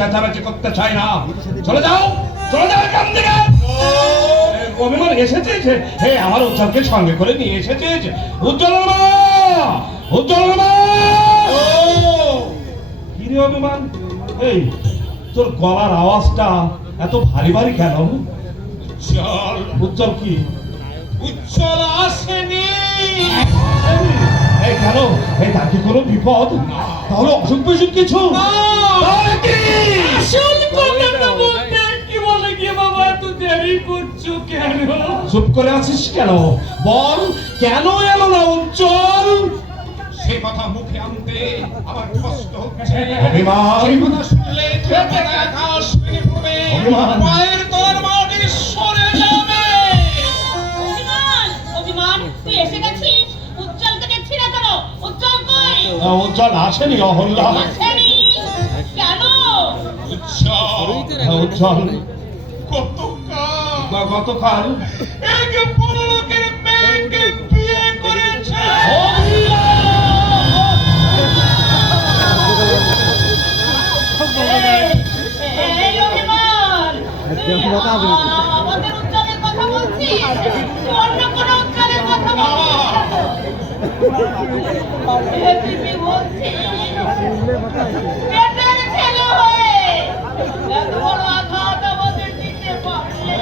চেঁচামেচি করতে চাই না, চলে যাও, চলে যাও এখান থেকে। অভিমান এসেছিস? হে, আমার উজ্জ্বলকে সঙ্গে করে নিয়ে এসেছিস? উজ্জ্বলের মা, উজ্জ্বলের মা। কি রে অভিমান, এই তোর গলার আওয়াজটা এত ভারী ভারী কেন? উজ্জ্বল, উজ্জ্বল কি? উজ্জ্বল আসেনি। এই কেন? এই তার কি কোনো বিপদ? তাহলে অসুখ বিসুখ কিছু? তাহলে কি? আসল কথাটা বলতে কি বলে গিয়ে বাবা এত দেরি করছো কেন? চুপ করে আছিস কেন? বল, কেন এলো না উজ্জ্বল? সে কথা মুখে আনতে আমার কষ্ট হচ্ছে। অভিমান। সেই কথা শুনলে তোমার আকাশ ভেঙে পড়বে, অভিমান। পায়ের তলার মাটি সরে যাবে। অভিমান, অভিমান, তুই এসে গেছিস? উজ্জ্বলকে দেখছি না কেন? উজ্জ্বল কই? উজ্জ্বল আসেনি অহল্যা। আসেনি? কেন? উজ্জ্বল, উজ্জ্বল গতকাল গতকাল এক বড় লোকের মেয়েকে বিয়ে করেছে। এই অভিমান, আমাদের উজ্জ্বলের কথা বলছিস? অন্য কোনো উজ্জ্বলের কথা বলছিস? তুই বলছিস পেটের ছেলে হয়ে এত বড় আঘাত আমাদের দিতে পারলে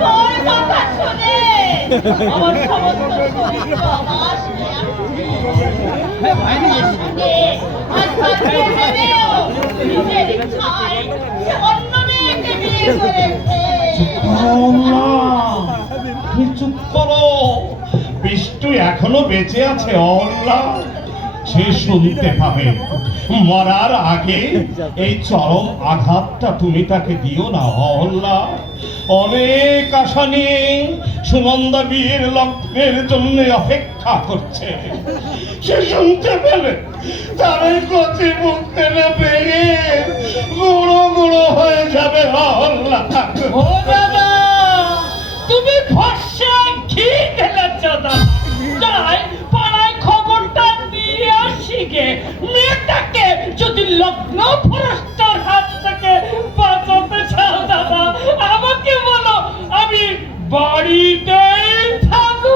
তোর কথা শুনে আমার সমস্ত শরীর আবাস নিজের ইচ্ছায় সে অন্য মেয়েকে বিয়ে করেছে। তুমি চুপ করো। বিষ্টু এখনো বেঁচে আছে অহল্যা, সে শুনতে পাবে। মরার আগে এই চরম আঘাতটা তুমি তাকে দিও না অহল্যা। অনেক আশা নিয়ে সুনন্দা বিয়ের লগ্নের জন্য অপেক্ষা করছে। সে শুনতে পেলে তার এই কচি মুখ টেনে ভেঙে গুঁড়ো গুঁড়ো হয়ে যাবে অহল্যা। ও দাদা, তুমি ফর্সা কি ঢেলেছ দাদা? তাই পাড়ায় খবরটা দিয়ে আসি গে। মেয়েটাকে যদি লগ্ন ফরস্টার হাত থেকে বাঁচাতে চাও দাদা, আমাকে বলো, আমি বাড়িতেই থাকবো।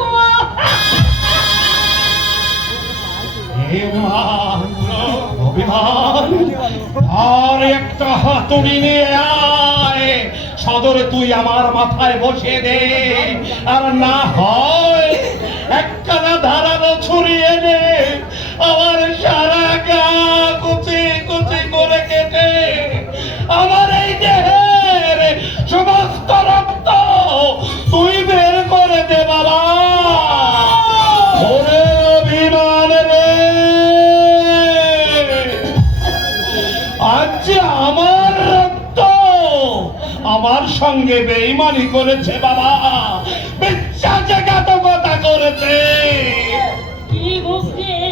হে মা, অভিমান, আর একটা হাতুড়ি নিয়ে আয়, সদরে তুই আমার মাথায় বসে দে। আর না হয় একখানা ধারালো ছুরি এনে আমার সারা গা কুচি কুচি করে কেটে আমার এই দেহের সমস্ত রক্ত তুই বের করে দে বাবা। ওরে অভিমান রে, আজ আমার রক্ত আমার সঙ্গে বেঈমানি করেছে বাবা, বিশ্বাসঘাতকতা করেছে। কি মুখ দিয়ে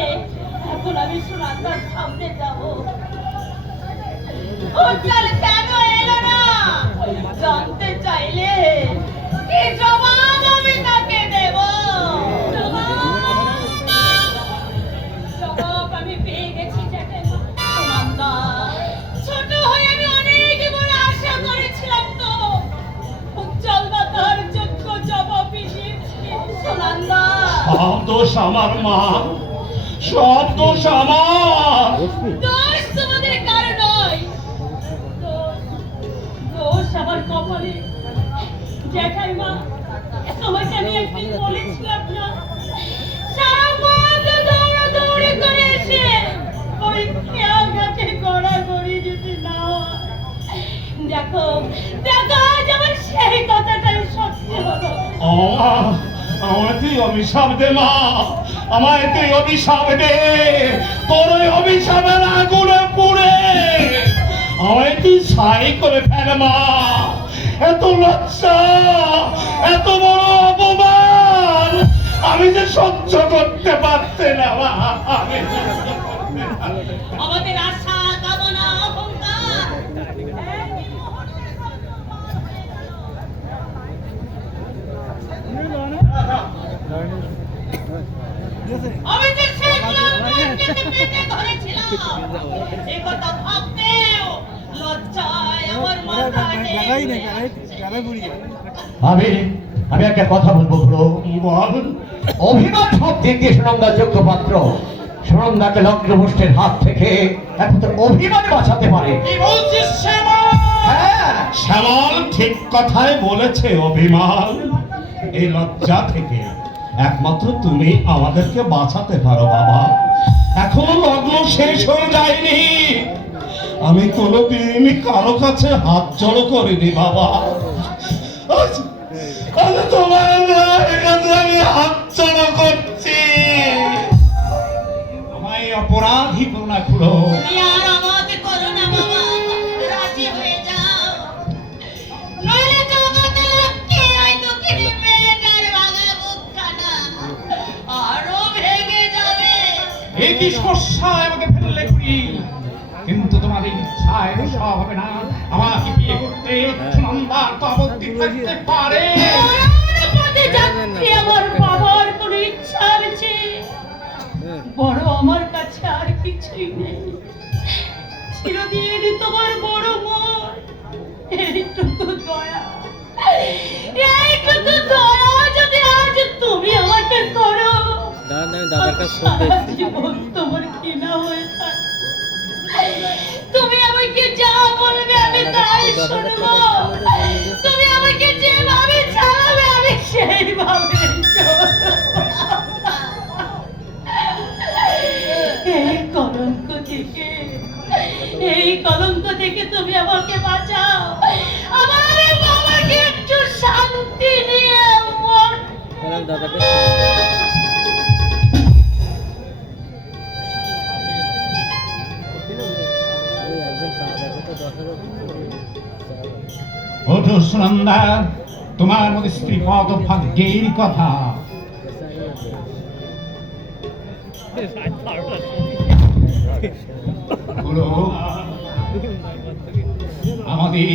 এখন আমি সুনান্দার সামনে যাব? উজ্জ্বল কেন এলো না জানতে চাইলে কি জবাব আমি তাকে দেব? জবাব আমি পেয়ে গেছি জ্যাঠাইমা। সুনন্দা, ছোট হয়ে আমি অনেক বড় আশা করেছিলাম তো উজ্জ্বল বা তার যোগ্য জবাবই দিয়েছি। সুনন্দা, সব দোষ আমার মা, সব দোষ আমার। দোষ তোমাদের কারো নয়, দোষ আমার কপালে। জ্যাঠাইমা, তোমাকে আমি একদিন বলেছিলাম না, সারা মাঠ দৌড়াদৌড়ি করে এসে ওই খেয়া গাছে গড়াগড়ি যদি না হয়। দেখো দেখো, আজ আমার সেই কথাটাই সত্যি হলো। আমায় তুই অভিশাপ দে মা, আমায় তুই অভিশাপ দে। তোর ওই অভিশাপের আগুনে পুড়ে আমায় তুই ছাই করে ফেল মা। এত লজ্জা, এত বড় অপমান আমি যে সহ্য করতে পারছি না মা। আমাদের আশা, কামনা, অহংকার একই মুহূর্তে সব নষ্ট হয়ে গেল। আমি যে সেই পেটে ধরেছিলাম, এ কথা ভাবতেও আমি আমি একটা কথা বলবো ব্রো। বল। অভিমান সব দিক দিয়ে সুনন্দার যোগ্য পাত্র। সুনন্দাকে লগ্নভ্রষ্টের হাত থেকে একমাত্র অভিমান বাঁচাতে পারে। কি বলছিস শ্যামল? হ্যাঁ, শ্যামল ঠিক কথাই বলেছে অভিমান। এই লজ্জা থেকে একমাত্র তুমি আমাদেরকে বাঁচাতে পারো বাবা। এখনো লগ্ন শেষ হয়ে যায়নি। আমি কোনোদিন কারো কাছে হাত জড়ো করিনি বাবা। আজ তোমার কাছে আমি হাত জড়ো করছি। আমায় অপরাধী প্রণয় করো। তুমি আর আমাকে করো না বাবা, রাজি হয়ে যাও, নইলে জগতে লক্ষ্মী ওই দুঃখিনী মেয়েটার ভাঙা মুখখানা আরো ভেঙে যাবে। এই কি সমস্যায় আমাকে ফেললে করি, কিন্তু তোমাদের ইচ্ছায় সব হবে না। আমাকে বিয়ে করতে সুনন্দা তো আপত্তি থাকতে পারে। মরার পথে যাচ্ছি, আমার বাবার কোনো ইচ্ছা আছে বড়, আমার কাছে আর কিছুই নেই। চিরদিন তোমার বড় মন, এইটুকু দয়া, এইটুকু দয়া যদি আজ তুমি আমাকে করো, সারা জীবন তোমার কিনা হয়ে থাকবে। তুমি আমাকে যা বলবে আমি তাই শুনবো, তুমি আমাকে যেভাবে চালাবে আমি সেইভাবে চলবো। এই কলঙ্ক থেকে তুমি আমাকে বাঁচাও, আমার বাবাকে একটু শান্তি নিয়ে মর। ওঠো সুনন্দা, তোমার মধ্যে স্ত্রী পদ ভাগ্যের কথা। বলো, আমাদের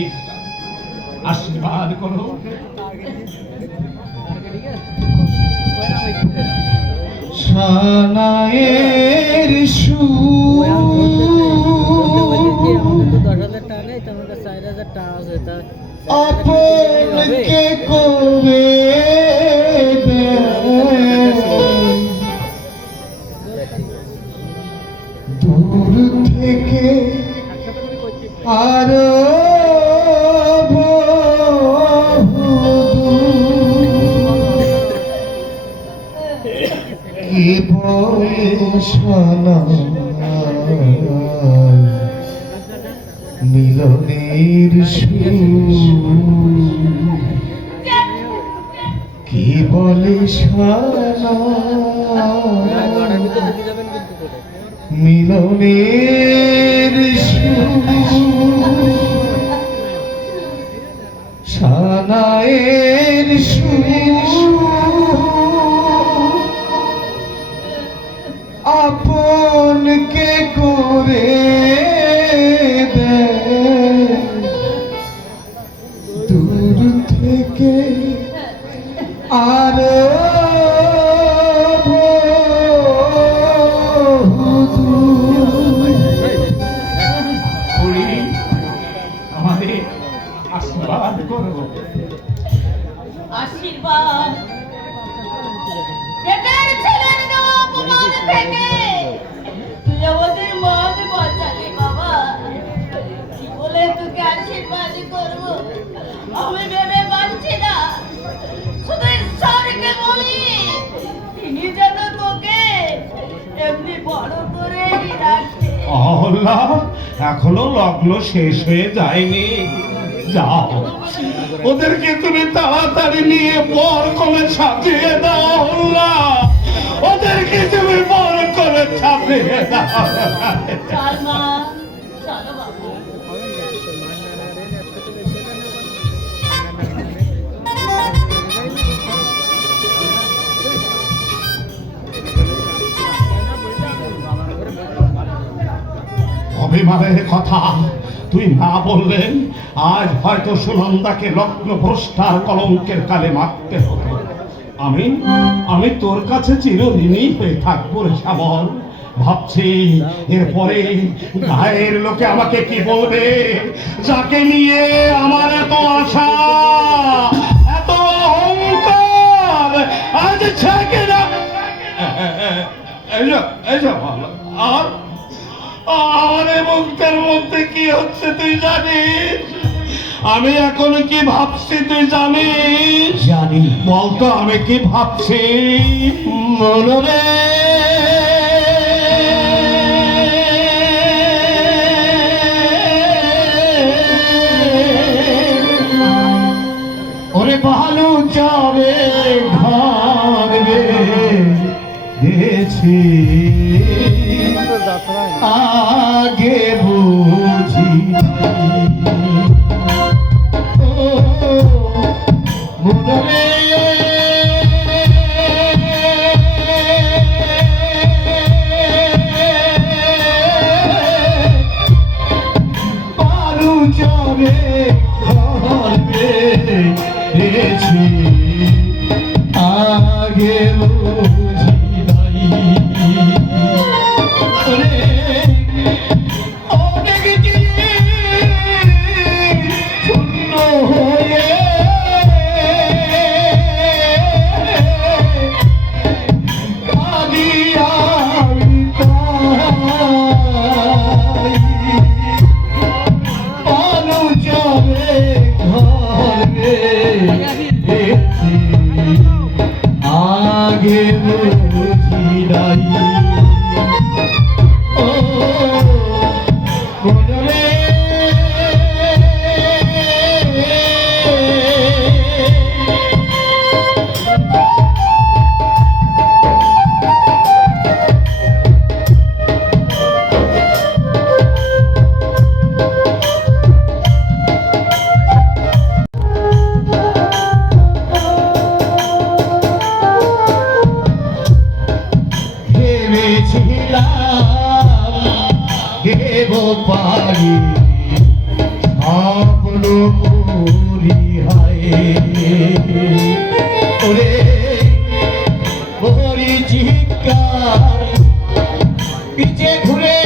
আশীর্বাদ করো। সানায়ের আপনকে করে দূর থেকে আরো কি বলে শোনা মিলনের কি বলে শোনা মিলনের সানায়ের আপনকে করে দূর থেকে আরো আমাদের আশীর্বাদ করো। আশীর্বাদ পেটের ছেলের দেওয়া অপমান থেকে তুই আমাদের মন বাঁচালি বাবা। কি বলে তোকে আশীর্বাদ করবো আমি ভেবে পাচ্ছি না। শুধু ঈশ্বরকে বলি তিনি যেন তোকে এমনি বড় করে রাখে। আল্লাহ, এখনো লগ্ন শেষ হয়ে যায়নি। যাও, ওদেরকে তুমি তাড়াতাড়ি নিয়ে বর করে সাজিয়ে দাও। আল্লাহ, ওদেরকে তুমি বর করে সাজিয়ে দাও। চল মা, চলো বাবা। অভিমানের কথা তুই না বললেন আজ হয়তো সুনন্দাকে লগ্নভ্রষ্টার কলঙ্কের কালে মারতে হতো। আমি তোর কাছে চিরঋণী হয়ে থাকবো রে শ্যামল। ভাবছি এরপরে গায়ের লোকে আমাকে কি বলবে, যাকে নিয়ে আমার এত আশা, এত অহংকার, আজ ছেকে না। আর আমার এই মুখটার মধ্যে কি হচ্ছে তুই জানিস? আমি এখন কি ভাবছি তুই জানিস? জানি। বলতো আমি কি ভাবছি? মনরে ওরে ভালো যাবে ঘর বেঁধেছি আগে বুঝি ও মনরে ভালো যাবে ঘর বেঁধেছি আগে বুঝি নাই ওরে অনেক শূন্য হয়ে কাঁদি আমি তাই পালু যাবে ঘর বেঁধেছি আগে বুঝি নাই ও মনরে ভেবেছিলাম দেব পারি স্বপ্ন পুরি হয় ওরে ওরি চিৎকার পিছে ঘুরে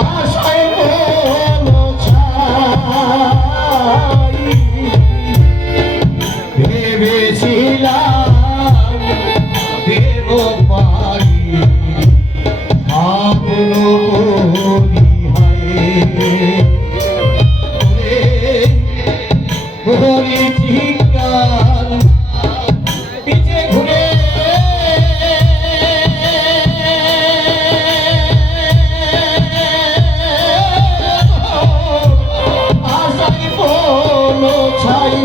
আশায় বলো ছাই ভেবেছিলাম দেব পারি স্বপ্ন পুরি হয় ওরে চিৎকার পিছে ঘুরে আশায় বলো ছাই